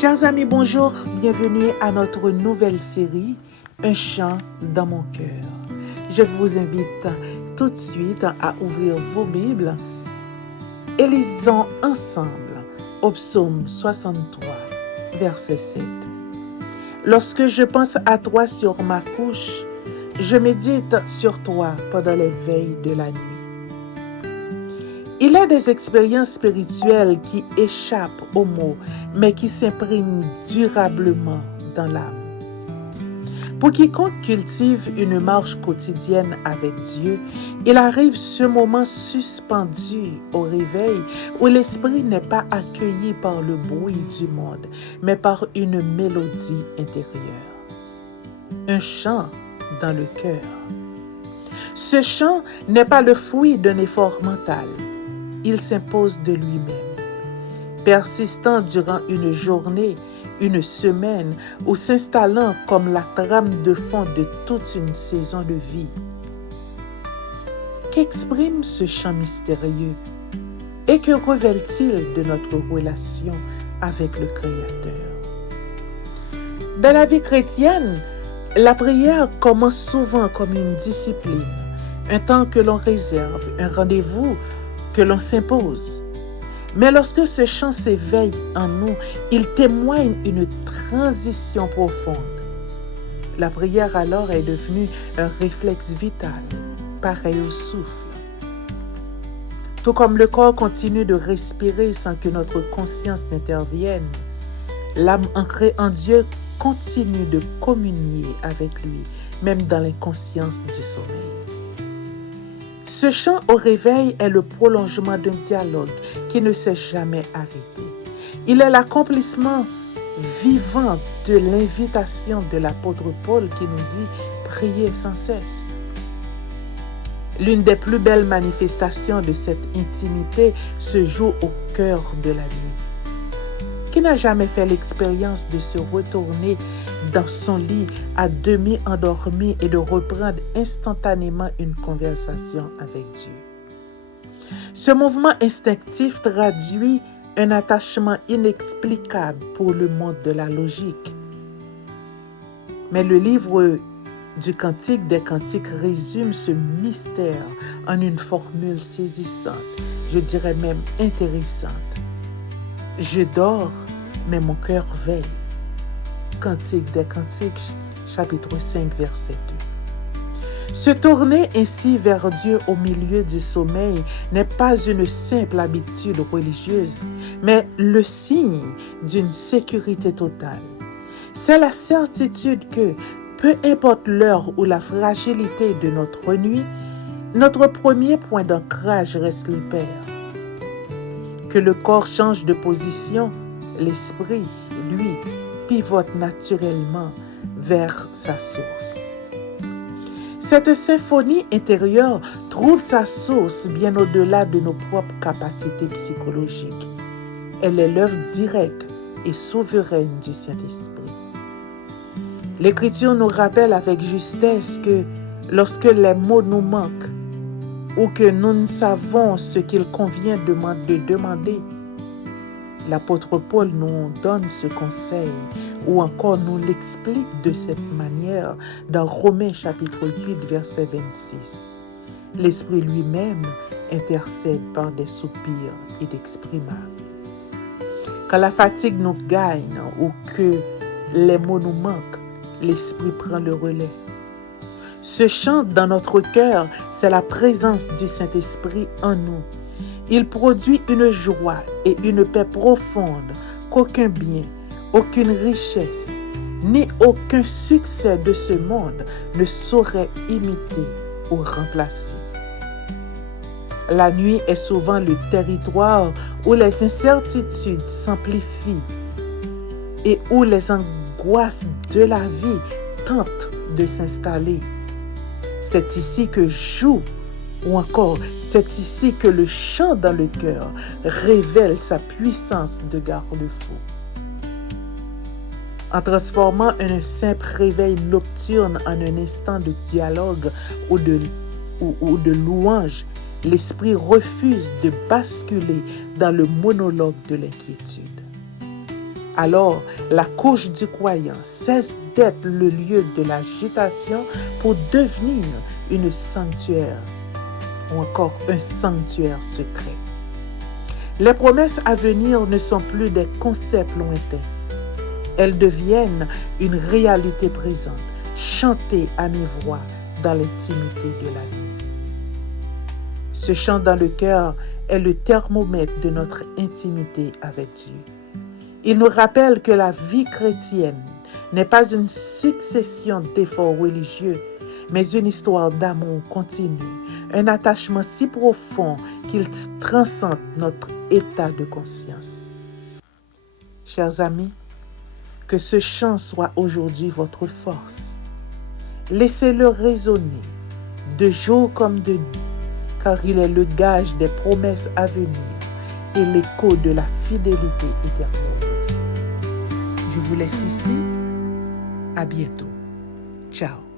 Chers amis, bonjour, bienvenue à notre nouvelle série, Un chant dans mon cœur. Je vous invite tout de suite à ouvrir vos Bibles et lisons ensemble au psaume 63, verset 7. Lorsque je pense à toi sur ma couche, je médite sur toi pendant les veilles de la nuit. Il y a des expériences spirituelles qui échappent aux mots, mais qui s'impriment durablement dans l'âme. Pour quiconque cultive une marche quotidienne avec Dieu, il arrive ce moment suspendu au réveil où l'esprit n'est pas accueilli par le bruit du monde, mais par une mélodie intérieure. Un chant dans le cœur. Ce chant n'est pas le fruit d'un effort mental. Il s'impose de lui-même, persistant durant une journée, une semaine, ou s'installant comme la trame de fond de toute une saison de vie. Qu'exprime ce chant mystérieux et que révèle-t-il de notre relation avec le Créateur? Dans la vie chrétienne, la prière commence souvent comme une discipline, un temps que l'on réserve, un rendez-vous que l'on s'impose. Mais lorsque ce chant s'éveille en nous, il témoigne une transition profonde. La prière alors est devenue un réflexe vital, pareil au souffle. Tout comme le corps continue de respirer sans que notre conscience n'intervienne, l'âme ancrée en Dieu continue de communier avec lui, même dans l'inconscience du sommeil. Ce chant au réveil est le prolongement d'un dialogue qui ne s'est jamais arrêté. Il est l'accomplissement vivant de l'invitation de l'apôtre Paul qui nous dit « Priez sans cesse ». L'une des plus belles manifestations de cette intimité se joue au cœur de la nuit. Qui n'a jamais fait l'expérience de se retourner dans son lit à demi endormi et de reprendre instantanément une conversation avec Dieu? Ce mouvement instinctif traduit un attachement inexplicable pour le monde de la logique. Mais le livre du Cantique des Cantiques résume ce mystère en une formule saisissante, je dirais même intéressante. Je dors, mais mon cœur veille. Cantique des Cantiques, chapitre 5, verset 2. Se tourner ainsi vers Dieu au milieu du sommeil n'est pas une simple habitude religieuse, mais le signe d'une sécurité totale. C'est la certitude que, peu importe l'heure ou la fragilité de notre nuit, notre premier point d'ancrage reste le Père. Que le corps change de position, l'esprit, lui, pivote naturellement vers sa source. Cette symphonie intérieure trouve sa source bien au-delà de nos propres capacités psychologiques. Elle est l'œuvre directe et souveraine du Saint-Esprit. L'Écriture nous rappelle avec justesse que lorsque les mots nous manquent, ou que nous ne savons ce qu'il convient de demander, l'apôtre Paul nous donne ce conseil ou encore nous l'explique de cette manière dans Romains chapitre 8 verset 26. L'Esprit lui-même intercède par des soupirs inexprimables. Quand la fatigue nous gagne ou que les mots nous manquent, l'Esprit prend le relais. Ce chant dans notre cœur, c'est la présence du Saint-Esprit en nous. Il produit une joie et une paix profonde qu'aucun bien, aucune richesse, ni aucun succès de ce monde ne saurait imiter ou remplacer. La nuit est souvent le territoire où les incertitudes s'amplifient et où les angoisses de la vie tentent de s'installer. C'est ici que joue, ou encore c'est ici que le chant dans le cœur révèle sa puissance de garde-fou. En transformant un simple réveil nocturne en un instant de dialogue ou de louange, l'esprit refuse de basculer dans le monologue de l'inquiétude. Alors, la couche du croyant cesse d'être le lieu de l'agitation pour devenir une sanctuaire ou encore un sanctuaire secret. Les promesses à venir ne sont plus des concepts lointains. Elles deviennent une réalité présente, chantée à mi-voix dans l'intimité de la nuit. Ce chant dans le cœur est le thermomètre de notre intimité avec Dieu. Il nous rappelle que la vie chrétienne n'est pas une succession d'efforts religieux, mais une histoire d'amour continu, un attachement si profond qu'il transcende notre état de conscience. Chers amis, que ce chant soit aujourd'hui votre force. Laissez-le résonner de jour comme de nuit, car il est le gage des promesses à venir et l'écho de la fidélité éternelle de Dieu. Je vous laisse ici. À bientôt. Ciao.